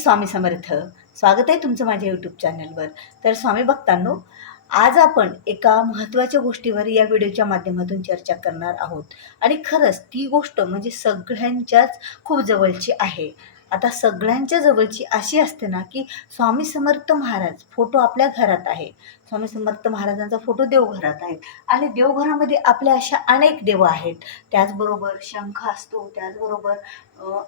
स्वामी समर्थ. स्वागत आहे तुमचं माझ्या यूट्यूब चॅनलवर. तर स्वामी भक्तांनो, आज आपण एका महत्त्वाच्या गोष्टीवर या व्हिडिओच्या माध्यमातून चर्चा करणार आहोत. आणि खरंच ती गोष्ट म्हणजे सगळ्यांच्याच खूप जवळची आहे. आता सगळ्यांच्या जवळची अशी असते ना, की स्वामी समर्थ महाराज फोटो आपल्या घरात आहे. स्वामी समर्थ महाराजांचा फोटो देवघरात आहे आणि देवघरामध्ये आपल्या अशा अनेक देव आहेत. त्याचबरोबर शंख असतो, त्याचबरोबर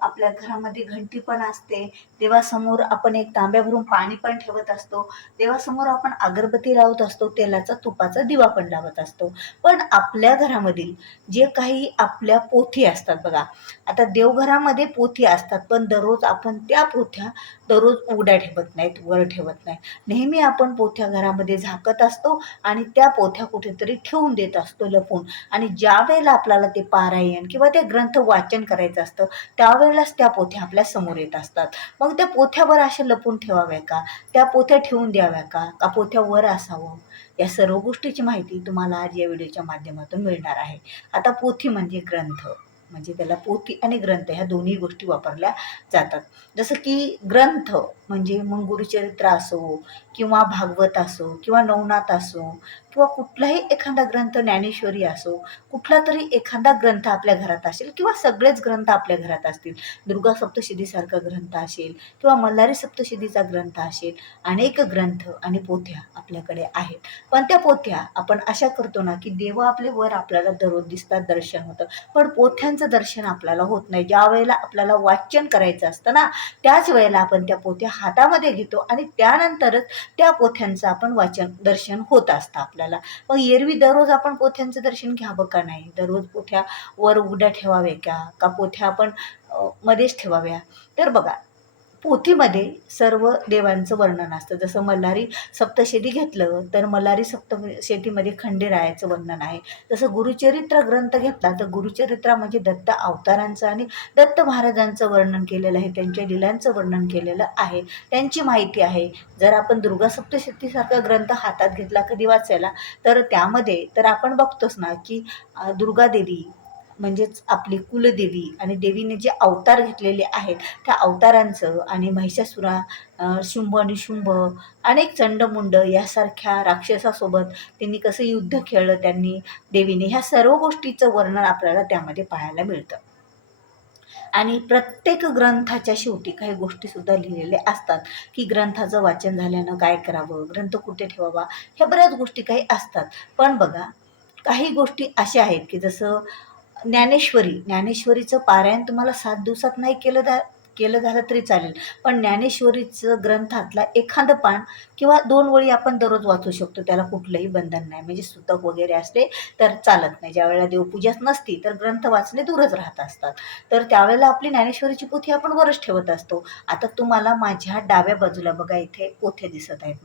आपल्या घरामध्ये घंटी पण असते. देवासमोर आपण एक तांब्या भरून पाणी पण ठेवत असतो. देवासमोर आपण अगरबत्ती लावत असतो, तेलाचा तुपाचा दिवा पण लावत असतो. पण आपल्या घरामधील जे काही आपल्या पोथी असतात बघा, आता देवघरामध्ये पोथी असतात, पण दररोज आपण त्या पोथ्या दररोज उघड्या ठेवत नाहीत, वर ठेवत नाही. नेहमी आपण पोथ्या घरामध्ये झाकत असतो आणि त्या पोथ्या कुठेतरी ठेवून देत असतो लपून. आणि ज्या वेळेला आपल्याला ते पारायण किंवा ते ग्रंथ वाचन करायचं असतं, त्यावेळेलाच त्या पोथ्या आपल्या समोर येत असतात. मग त्या पोथ्यावर अशा लपून ठेवाव्या का? त्या पोथ्या ठेवून द्याव्या का? का पोथ्यावर असावं? या सर्व गोष्टीची माहिती तुम्हाला आज या व्हिडिओच्या माध्यमातून मिळणार आहे. आता पोथी म्हणजे ग्रंथ, म्हणजे त्याला पोथी आणि ग्रंथ ह्या दोन्ही गोष्टी वापरल्या जातात. जसं की ग्रंथ म्हणजे मग गुरुचरित्र असो किंवा भागवत असो किंवा नवनाथ असो किंवा कुठलाही एखादा ग्रंथ, ज्ञानेश्वरी असो, कुठला तरी एखादा ग्रंथ आपल्या घरात असेल किंवा सगळेच ग्रंथ आपल्या घरात असतील. दुर्गा सप्तशतीसारखा ग्रंथ असेल किंवा मल्हारी सप्तशतीचा ग्रंथ असेल. अनेक ग्रंथ आणि पोथ्या आपल्याकडे आहेत. पण त्या पोथ्या आपण अशा करतो ना, की देव आपले वर आपल्याला दररोज दिसतात, दर्शन होतं. पण पोथ्यांचं दर्शन आपल्याला होत नाही. ज्या वेळेला आपल्याला वाचन करायचं असतं ना, त्याच वेळेला आपण त्या पोथ्या हातामध्ये घेतो आणि त्यानंतरच त्या पोथ्यांचं आपण दर्शन होत असतं आपल्याला. मग एरवी दररोज आपण पोथ्यांचं दर्शन घ्यावं का नाही? दररोज पोथ्या वर उघड्या ठेवाव्या का पोथ्या आपण मध्येच ठेवाव्या? तर बघा, पोथीमध्ये सर्व देवांचं वर्णन असतं. जसं मल्हारी सप्तशती घेतलं तर मल्हारी सप्तशतीमध्ये खंडेरायाचं वर्णन आहे. जसं गुरुचरित्र ग्रंथ घेतला तर गुरुचरित्रामध्ये दत्त अवतारांचं आणि दत्त महाराजांचं वर्णन केलेलं आहे, त्यांच्या लीलांचं वर्णन केलेलं आहे, त्यांची माहिती आहे. जर आपण दुर्गा सप्तशतीसारखा ग्रंथ हातात घेतला कधी वाचायला, तर त्यामध्ये तर आपण बघतोच ना, की दुर्गादेवी म्हणजेच आपली कुलदेवी आणि देवीने जे अवतार घेतलेले आहेत त्या अवतारांचं आणि महिषासुरा, शुंभ आणि शुंभ, अनेक चंडमुंड यासारख्या राक्षसासोबत त्यांनी कसं युद्ध खेळलं त्यांनी, देवीने, ह्या सर्व गोष्टीचं वर्णन आपल्याला त्यामध्ये पाहायला मिळतं. आणि प्रत्येक ग्रंथाच्या शेवटी काही गोष्टीसुद्धा लिहिलेल्या असतात, की ग्रंथाचं वाचन झाल्यानं काय करावं, ग्रंथ कुठे ठेवावा, ह्या बऱ्याच गोष्टी काही असतात. पण बघा, काही गोष्टी अशा आहेत की जसं ज्ञानेश्वरीचं पारायण तुम्हाला 7 दिवसात नाही केलं झालं तरी चालेल. पण ज्ञानेश्वरीचं ग्रंथातला एखादं पान किंवा 2 ओळी आपण दररोज वाचू शकतो. त्याला कुठलंही बंधन नाही. म्हणजे सुतक वगैरे असले तर चालत नाही. ज्यावेळेला देवपूजाच नसती तर ग्रंथ वाचणे दूरच राहत असतात. तर त्यावेळेला आपली ज्ञानेश्वरीची पोथी आपण वरच ठेवत असतो. आता तुम्हाला माझ्या डाव्या बाजूला बघा, इथे पोथ्या दिसत आहेत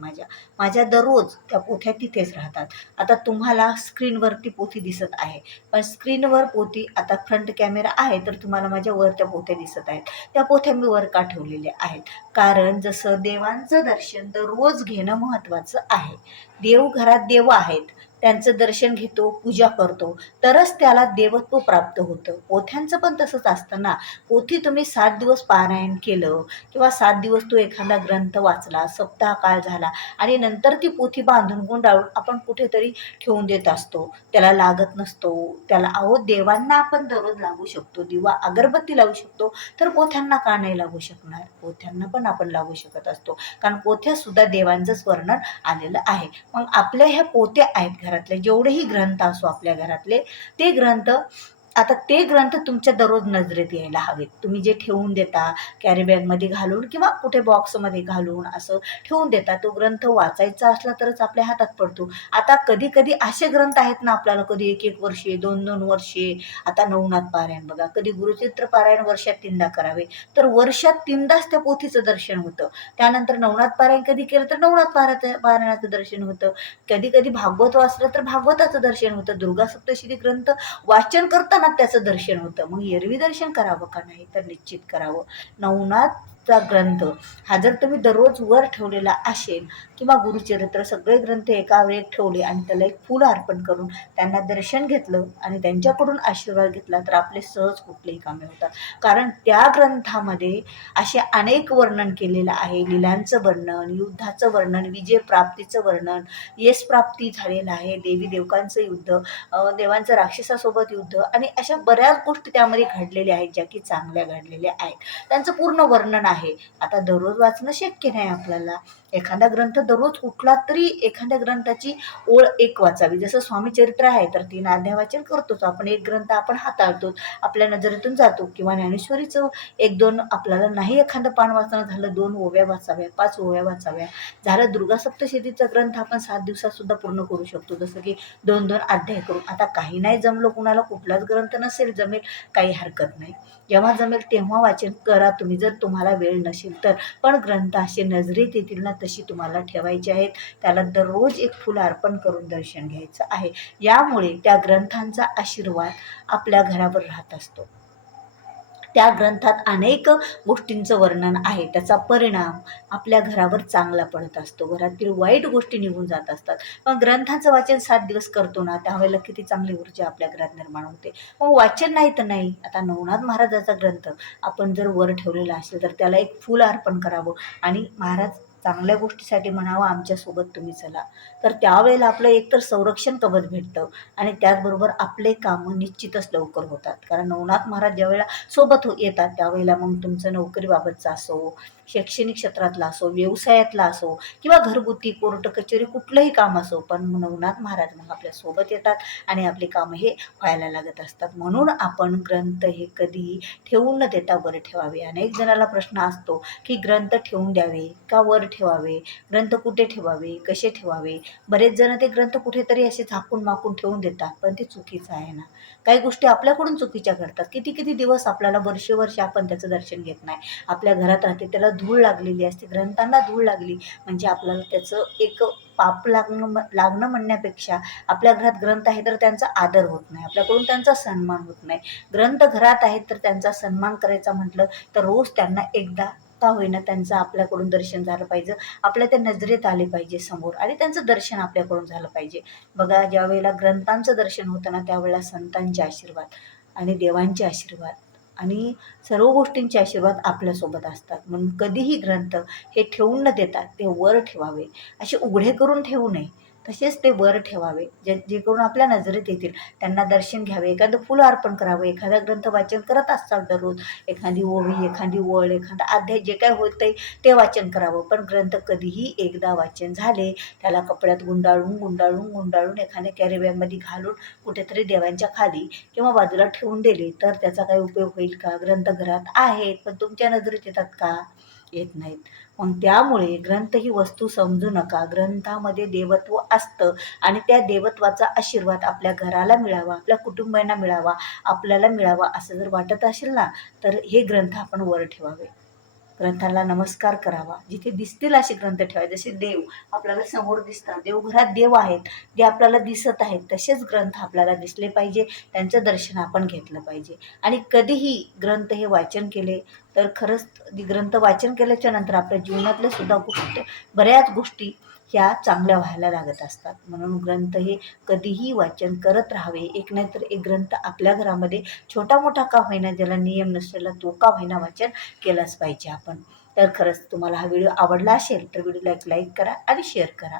माझ्या दररोज त्या पोथ्या तिथेच राहतात. आता तुम्हाला स्क्रीनवरती पोथी दिसत आहे, पण स्क्रीनवर पोथी आता फ्रंट कॅमेरा आहे तर तुम्हाला माझ्या वर त्या पोथ्या दिसत आहेत. त्या पोथ्या मी वर का ठेवलेल्या आहेत? कारण जसं देवांचं दर्शन दररोज घेणं महत्त्वाचं आहे. देवघरात देव आहेत, त्यांचं दर्शन घेतो, पूजा करतो, तरच त्याला देवत्व प्राप्त होतं. पोथ्यांचं पण तसंच असतं ना. पोथी तुम्ही 7 दिवस पारायण केलं किंवा 7 दिवस तो एखादा ग्रंथ वाचला, सप्ताह काळ झाला आणि नंतर ती पोथी बांधून गुंडाळून आपण कुठेतरी ठेवून देत असतो. त्याला लागत नसतो. त्याला देवांना आपण दररोज लागू शकतो, दिवा अगरबत्ती लावू शकतो, तर पोथ्यांना का नाही लागू शकणार? पोथ्यांना पण आपण लागू शकत असतो, कारण पोथ्या सुद्धा देवांचंच वर्णन आलेलं आहे. मग आपल्या ह्या पोथ्या आहेत घरातले, जेवढेही ग्रंथ असो आपल्या घरातले, ते ग्रंथ तुमच्या दररोज नजरेत यायला हवेत. तुम्ही जे ठेवून देता कॅरी बॅगमध्ये घालून किंवा कुठे बॉक्समध्ये घालून असं ठेवून देता, तो ग्रंथ वाचायचा असला तरच आपल्या हातात पडतो. आता कधी कधी असे ग्रंथ आहेत ना, आपल्याला कधी 1-1 वर्षे, 2-2 वर्षे, आता नवनाथ पारायण बघा, कधी गुरुचित्र पारायण वर्षात 3दा करावे, तर वर्षात 3दाच त्या पोथीचं दर्शन होतं. त्यानंतर नवनाथ पारायण कधी केलं तर नवनाथ पारायणाचं दर्शन होतं. कधी कधी भागवत वाचलं तर भागवताचं दर्शन होतं. दुर्गा सप्तशती ग्रंथ वाचन करताना त्याचं दर्शन होतं. मग एरवी दर्शन करावं का नाही? तर निश्चित करावं. नवनाथ चा ग्रंथ हा जर तुम्ही दररोज वर ठेवलेला असेल किंवा गुरुचरित्र सगळे ग्रंथ एका वेळेत ठेवले आणि त्याला एक फूल अर्पण करून त्यांना दर्शन घेतलं आणि त्यांच्याकडून आशीर्वाद घेतला तर आपले सहज कुठलेही कामे होतात. कारण त्या ग्रंथामध्ये असे अनेक वर्णन केलेलं आहे. लीलांचं वर्णन, युद्धाचं वर्णन, विजय प्राप्तीचं वर्णन, यश प्राप्ती झालेलं आहे, देवी देवकांचं युद्ध, देवांचं राक्षसासोबत युद्ध आणि अशा बऱ्याच गोष्टी त्यामध्ये घडलेल्या आहेत ज्या की चांगल्या घडलेल्या आहेत. त्यांचं पूर्ण वर्णन आहे. आता दररोज वाचणं शक्य नाही आपल्याला. एखादा ग्रंथ दररोज कुठला तरी एखाद्या ग्रंथाची ओळ एक वाचावी. जसं स्वामी चरित्र आहे तर 3 अध्याय वाचन करतोच आपण. एक ग्रंथ आपण हाताळतो, आपल्या नजरेतून जातो. किंवा ज्ञानेश्वरीचं 1-2 आपल्याला नाही एखादं पान वाचणं झालं 2 ओव्या वाचाव्या, 5 ओव्या वाचाव्या. झालं दुर्गा सप्तशतीचा ग्रंथ आपण 7 दिवसात सुद्धा पूर्ण करू शकतो. जसं की 2-2 अध्याय करून. आता काही नाही जमलं, कुणाला कुठलाच ग्रंथ नसेल जमेल, काही हरकत नाही. जेव्हा जमेल तेव्हा वाचन करा तुम्ही, जर तुम्हाला वेळ नसेल तर. पण ग्रंथ असे नजरेत येतील ना तशी तुम्हाला ठेवायचे आहेत. त्याला दररोज एक फुल अर्पण करून दर्शन घ्यायचं आहे. यामुळे त्या ग्रंथांचा आशीर्वाद आपल्या घरावर राहत असतो. त्या ग्रंथात अनेक गोष्टींचं वर्णन आहे. त्याचा परिणाम आपल्या घरावर चांगला पडत असतो. घरातील वाईट गोष्टी निघून जात असतात. मग ग्रंथाचं वाचन 7 दिवस करतो ना त्यावेळेला किती चांगली ऊर्जा आपल्या घरात निर्माण होते. मग वाचन नाही तर नाही. आता नवनाथ महाराजाचा ग्रंथ आपण जर वर ठेवलेला असेल तर त्याला एक फूल अर्पण करावं आणि महाराज चांगल्या गोष्टीसाठी म्हणावं आमच्यासोबत तुम्ही चला. तर त्यावेळेला आपलं एकतर संरक्षण कवच भेटतं आणि त्याचबरोबर आपले कामं निश्चितच लवकर होतात. कारण नवनाथ महाराज ज्यावेळेला सोबत येतात त्यावेळेला मग तुमचं नोकरीबाबतचा असो, शैक्षणिक क्षेत्रातला असो, व्यवसायातला असो किंवा घरगुती कोर्ट कचेरी कुठलंही काम असो, पण नवनाथ महाराज मग आपल्या सोबत येतात आणि आपले कामं हे व्हायला लागत असतात. म्हणून आपण ग्रंथ हे कधीही ठेवून न देता वर ठेवावे. अनेक जणाला प्रश्न असतो की ग्रंथ ठेवून द्यावे का वर ठेवावे, ग्रंथ कुठे ठेवावे, कसे ठेवावे. बरेच जण ते ग्रंथ कुठेतरी असे झाकून माकून ठेवून देतात, पण ते चुकीचं आहे ना. काही गोष्टी आपल्याकडून चुकीच्या घडतात. किती किती दिवस आपल्याला वर्ष आपण त्याचं दर्शन घेत नाही. आपल्या घरात राहते, त्याला धूळ लागलेली असते. ग्रंथांना धूळ लागली म्हणजे आपल्याला त्याचं एक पाप लागणं म्हणण्यापेक्षा आपल्या घरात ग्रंथ आहे तर त्यांचा आदर होत नाही, आपल्याकडून त्यांचा सन्मान होत नाही. ग्रंथ घरात आहेत तर त्यांचा सन्मान करायचा म्हटलं तर रोज त्यांना एकदा का होईना त्यांचं आपल्याकडून दर्शन झालं पाहिजे, आपल्या त्या नजरेत आले पाहिजे समोर आणि त्यांचं दर्शन आपल्याकडून झालं पाहिजे. बघा ज्यावेळेला ग्रंथांचं दर्शन होतं ना त्यावेळेला संतांचे आशीर्वाद आणि देवांचे आशीर्वाद आणि सर्व गोष्टींचे आशीर्वाद आपल्यासोबत असतात. म्हणून कधीही ग्रंथ हे ठेवून न देता ते वर ठेवावे. असे उघडे करून ठेवू नये, तसेच ते वर ठेवावे. जे करून आपल्या नजरेत येतील त्यांना दर्शन घ्यावे. एखादं फुलं अर्पण करावं. एखादा ग्रंथ वाचन करत असाल दररोज, एखादी ओवी, एखादी ओळ, एखादा अध्याय जे काय होतंय ते वाचन करावं. पण ग्रंथ कधीही एकदा वाचन झाले त्याला कपड्यात गुंडाळून एखाद्या कॅरीबॅगमध्ये घालून कुठेतरी देवांच्या खाली किंवा बाजूला ठेवून दिले तर त्याचा काही उपयोग होईल का? ग्रंथ घरात आहेत पण तुमच्या नजरेत येतात का? येत नाहीत. मग त्यामुळे ग्रंथ ही वस्तू समजू नका. ग्रंथामध्ये देवत्व असतं आणि त्या देवत्वाचा आशीर्वाद आपल्या घराला मिळावा, आपल्या कुटुंबांना मिळावा, आपल्याला मिळावा असं जर वाटत असेल ना तर हे ग्रंथ आपण वर ठेवावे. ग्रंथाला नमस्कार करावा. जिथे दिसतील असे ग्रंथ ठेवावे. जसे देव आपल्याला समोर दिसतात, देवघरात देव आहेत, ते आपल्याला दिसत आहेत, तसेच ग्रंथ आपल्याला दिसले पाहिजे. त्यांचं दर्शन आपण घेतलं पाहिजे. आणि कधीही ग्रंथ हे वाचन केले तर खरंच ग्रंथ वाचन केल्याच्या नंतर आपल्या जीवनातल्या सुद्धा बऱ्याच गोष्टी ह्या चांगल्या व्हायला लागत असतात. म्हणून ग्रंथ हे कधीही वाचन करत राहावे. एक नाही तर एक ग्रंथ आपल्या घरामध्ये छोटा मोठा का होईना, ज्याला नियम नसलेला तो का होईना वाचन केलंच पाहिजे आपण. तर खरंच तुम्हाला हा व्हिडिओ आवडला असेल तर व्हिडिओला एक लाईक करा आणि शेअर करा.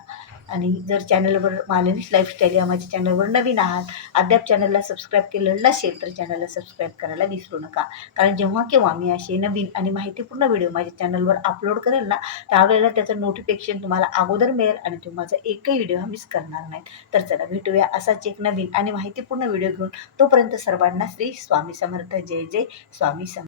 आणि जर चॅनलवर मालनीच लाईफस्टाईल या माझ्या चॅनलवर नवीन आहात, अद्याप चॅनलला सबस्क्राईब केलेलं नसेल तर चॅनलला सबस्क्राईब करायला विसरू नका. कारण जेव्हा केव्हा मी असे नवीन आणि माहितीपूर्ण व्हिडिओ माझ्या चॅनलवर अपलोड करेल ना त्यावेळेला त्याचं नोटिफिकेशन तुम्हाला अगोदर मिळेल आणि तुम्ही माझा एकही व्हिडिओ मिस करणार नाही. तर चला भेटूया असाच एक नवीन आणि माहितीपूर्ण व्हिडिओ घेऊन. तोपर्यंत सर्वांना श्री स्वामी समर्थ. जय जय स्वामी समर्थ.